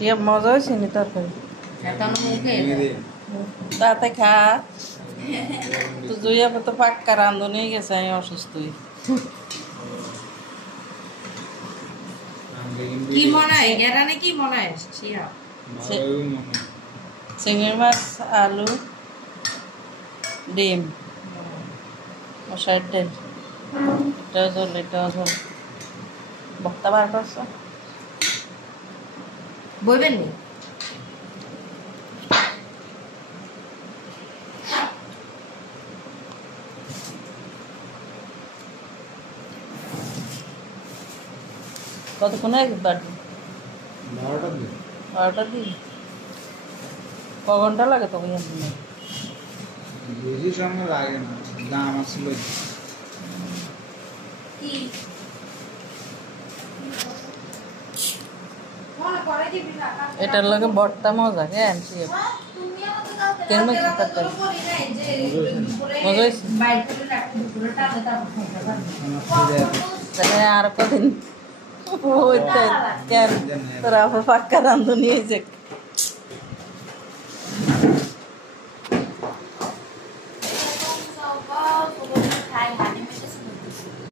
শিয়া মজা হয়েছে নি তরকারি তাতে খা তো জুইয়া তো পাক্কা রান্ধুনি গেছে আমি অসুস্থই কি মনে হয় গেরানে কি মনে হয় শিয়া চিংড়ি মাছ আলু ডিম মশার ডাল এটাও ঝোল বক্তা বার করছো বইবেন নি কতক্ষণ বাড়বে 12টার দিকে ক ঘন্টা লাগে তখন বেশি সময় লাগে না দাম আসলে এটার লগে বর্তা মজা কেন কেন আর কদিন তোরা পাক্কা রান্ধুনি হয়েছে